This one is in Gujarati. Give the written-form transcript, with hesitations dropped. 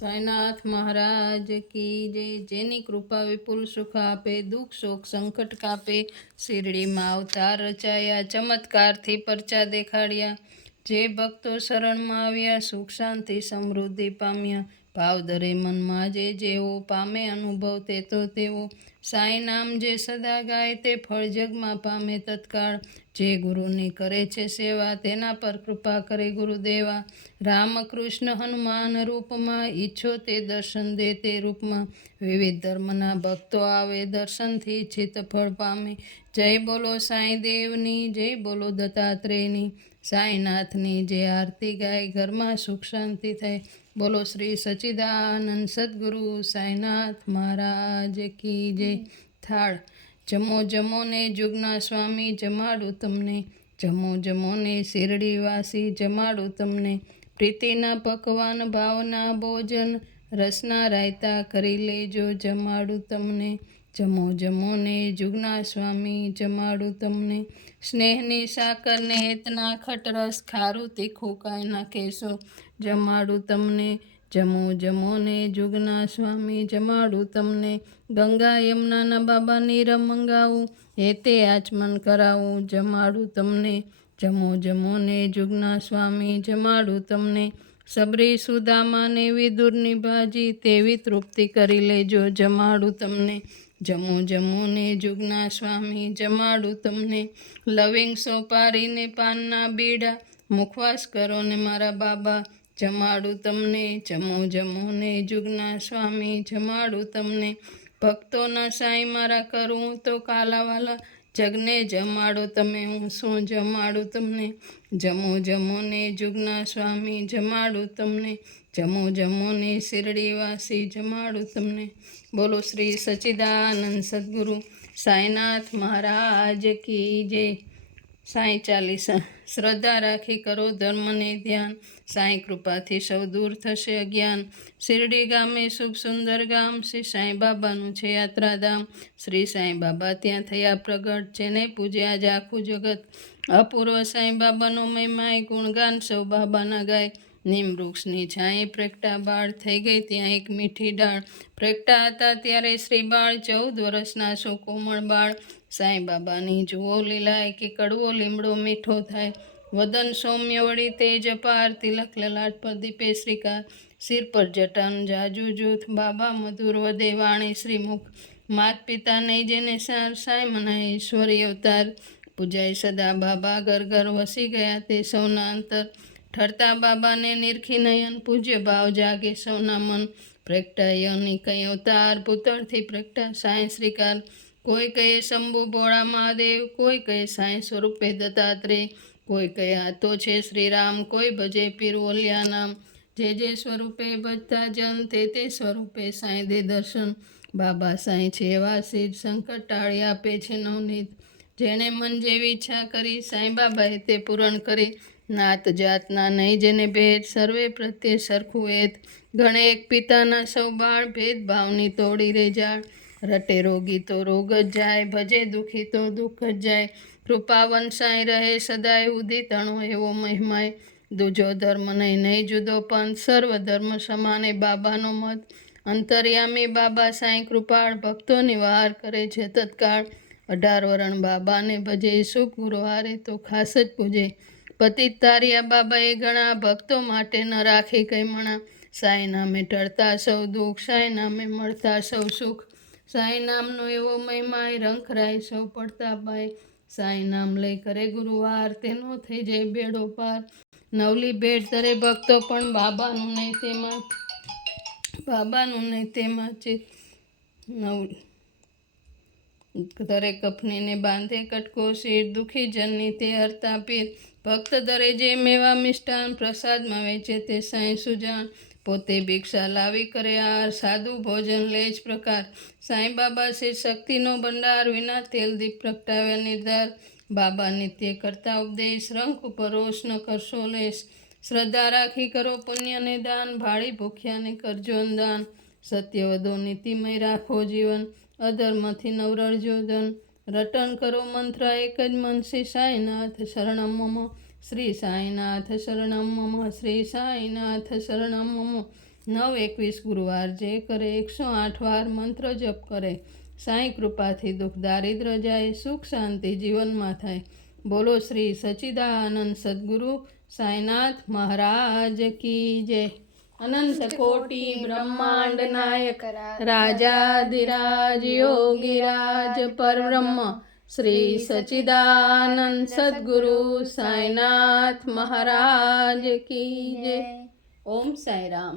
સાંઈનાથ મહારાજ કી જય। જેની કૃપા વિપુલ સુખ આપે, દુઃખ શોક સંકટ કાપે, શિરડીમાં અવતાર રચાયા, ચમત્કારથી પરચા દેખાડ્યા। જે ભક્તો શરણમાં આવ્યા, સુખ શાંતિ સમૃદ્ધિ પામ્યા। ભાવ ધરે મનમાં જેવો, પામે અનુભવ તે તો તેવો। સાંઈ નામ જે સદા ગાય, તે ફળ જગમાં પામે તત્કાળ। જે ગુરુની કરે છે સેવા, તેના પર કૃપા કરે ગુરુદેવા। રામ કૃષ્ણ હનુમાન રૂપમાં, ઈચ્છો તે દર્શન દે તે રૂપમાં। વિવિધ ધર્મના ભક્તો આવે, દર્શનથી ચિત્ત ફળ પામે। જય બોલો સાંઈ દેવની, જય બોલો દત્તાત્રેયની। સાંઈનાથની જે આરતી ગાય, ઘરમાં સુખ શાંતિ થાય। બોલો શ્રી સચ્ચિદાનંદ સદગુરુ સાંઈનાથ મહારાજ કી જય। થાળ જમો જમો ને જુગના સ્વામી, જમાડું તમને। જમો જમો ને શિરડીવાસી, જમાડું તમને। પ્રીતિના પકવાન, ભાવના ભોજન, રસના રાયતા કરી લેજો, જમાડું તમને। જમો જમો ને જુગના સ્વામી, જમાડું તમને। સ્નેહની સાકર ને હેતના ખટરસ, ખારું તીખું કાંઈ નાખેશો, જમાડું તમને। જમો જમો ને જુગના સ્વામી, જમાડું તમને। ગંગા યમુનાના બાબાની રમ મંગાવું, હેતે આચમન કરાવું, જમાડું તમને। જમો જમો ને જુગના સ્વામી, જમાડું તમને। સબરી સુદામાને વિદુરની ભાજી, તેવી તૃપ્તિ કરી લેજો, જમાડું તમને। જમો જમો ને જુગના સ્વામી, જમાડું તમને। લવિંગ સોપારીને પાનના બીડા, મુખવાસ કરો ને મારા બાબા, જમાડું તમને। જમો જમો ને જુગના સ્વામી, જમાડું તમને। ભક્તોના સાંઈ મારા કરું તો કાલાવાલા, જગને જમાડો તમે, હું શું જમાડું તમને। જમો જમો ને જુગના સ્વામી, જમાડું તમને। જમો જમો ને શિરડીવાસી, જમાડું તમને। બોલો શ્રી સચ્ચિદાનંદ સદગુરુ સાંઈનાથ મહારાજ કી જય। સાંઈ ચાલીસા। શ્રદ્ધા રાખી કરો ધર્મને ધ્યાન, સાંઈ કૃપાથી સૌ દૂર થશે અજ્ઞાન। શિરડી ગામે શુભ સુંદર ગામ, શ્રી સાંઈ બાબાનું છે યાત્રાધામ। શ્રી સાંઈ બાબા ત્યાં થયા પ્રગટ, જેને પૂજ્યા જ આખું જગત। અપૂર્વ સાંઈ બાબાનો મહિમાય, ગુણગાન સૌ બાબાના ગાય। નીમ વૃક્ષની છાંયે પ્રગટા બાળ, થઈ ગઈ ત્યાં એક મીઠી ડાળ। પ્રગટા હતા ત્યારે શ્રી બાળ, 14 વર્ષના સો કોમળ બાળ। સાંઈ બાબાની જુઓ લીલાય, કે કડવો લીમડો મીઠો થાય। વદન સૌમ્ય વળી તેજ અપાર, તિલક લલાટ પર દીપે શ્રીકાર। શિર પર જટાનું જાજુ જૂથ, બાબા મધુર વધે વાણી શ્રીમુખ। માત પિતા નહીં જેને સાર, સાંઈ મનાય ઈશ્વરી અવતાર। પૂજાય સદા બાબા ઘર ઘર, વસી ગયા તે સૌના અંતર। ઠરતા બાબાને નિરખી નયન, પૂજ્ય ભાવ જાગે સૌના મન। પ્રગટાય અનેક અવતાર, પૂતળથી પ્રગટા સાંઈ શ્રીકાર। કોઈ કહે શંભુ ભોળા મહાદેવ, કોઈ કહે સાંઈ સ્વરૂપે દત્તાત્રેય। કોઈ કહે આ તો છે શ્રીરામ, કોઈ ભજે પીર ઓલિયા નામ। જે સ્વરૂપે ભજતા જન, તે સ્વરૂપે સાંઈ દે દર્શન। બાબા સાંઈ છે એવા સિદ્ધ, સંકટ ટાળી આપે છે નવનીત। જેણે મન જેવી ઈચ્છા કરી, સાંઈ બાબાએ તે પૂરણ કરી। નાત જાતના નહીં જેને ભેદ, સર્વે પ્રત્યે સરખું એત। ગણે એક પિતાના સૌ બાળ, ભેદભાવની તોડી રે જાળ। રટે રોગી તો રોગ જ જાય, ભજે દુઃખી તો દુઃખ જ જાય। કૃપાવન સાંઈ રહે સદાય, ઉદિત અણો એવો મહિમાય। દૂજો ધર્મ નહીં જુદો પંથ, સર્વ ધર્મ સમાને બાબાનો મત। અંતર્યામી બાબા સાંઈ કૃપાળ, ભક્તોની વહાર કરે છે તત્કાળ। 18 વરણ બાબાને ભજે, સુખ ગુરુ હારે તો ખાસ જ પૂજે। પતિત તાર્યા બાબાએ ઘણા, ભક્તો માટે ન રાખી કઈ મણા। સાંઈ નામે ટળતા સૌ દુઃખ, સાંઈ નામે મળતા સૌ સુખ। સાંઈ નામનો એવો મહિમાય, રંખરાય સૌ પડતા પાય। સાંઈ નામ લઈ કરે ગુરુવાર, તેનો થઈ જાય બેડો પાર। નવલી ભેટ ધરે ભક્તો પણ, બાબાનું નહીં તેમાં ચિત। ધરે કફનીને બાંધે કટકો શીર, દુઃખી જનની તે હરતા પીર। ભક્ત ધરે જે મેવા મિષ્ટાન, પ્રસાદમાં વેચે તે સાંઈ સુજાન। પોતે ભિક્ષા લાવી કરે આહાર, સાદું ભોજન લે જ પ્રકાર। સાંઈ બાબા છે શક્તિનો ભંડાર, વિના તેલ દીપ પ્રગટાવ્યા નિર્ધાર। બાબા નિત્ય કરતા ઉપદેશ, રંક ઉપર રોષ ન કરશો લેશ। શ્રદ્ધા રાખી કરો પુણ્યને દાન, ભાળી ભૂખ્યાને કરજો દાન। સત્ય વદો નીતિમય રાખો જીવન, અધર્મથી નવરળજો ધન। રટન કરો મંત્ર એક જ મન, શ્રી સાંઈનાથ શરણમ મમ। શ્રી સાંઈનાથ શરણમ મમ, શ્રી સાંઈનાથ શરણમ મમ। 9-21 ગુરુવાર જે કરે 108 વાર મંત્ર જપ કરે, સાંઈ કૃપાથી દુઃખ દારિદ્ર જાય, સુખ શાંતિ જીવનમાં થાય. બોલો શ્રી સચ્ચિદાનંદ સદગુરુ સાંઈનાથ મહારાજ કી જય. અનંત કોટી બ્રહ્માંડ નાયક રાજાધિરાજ યોગીરાજ પરબ્રહ્મ શ્રી સચ્ચિદાનંદ સદગુરુ સાંઈનાથ મહારાજ કી જય. ઓમ સાંઈ રામ.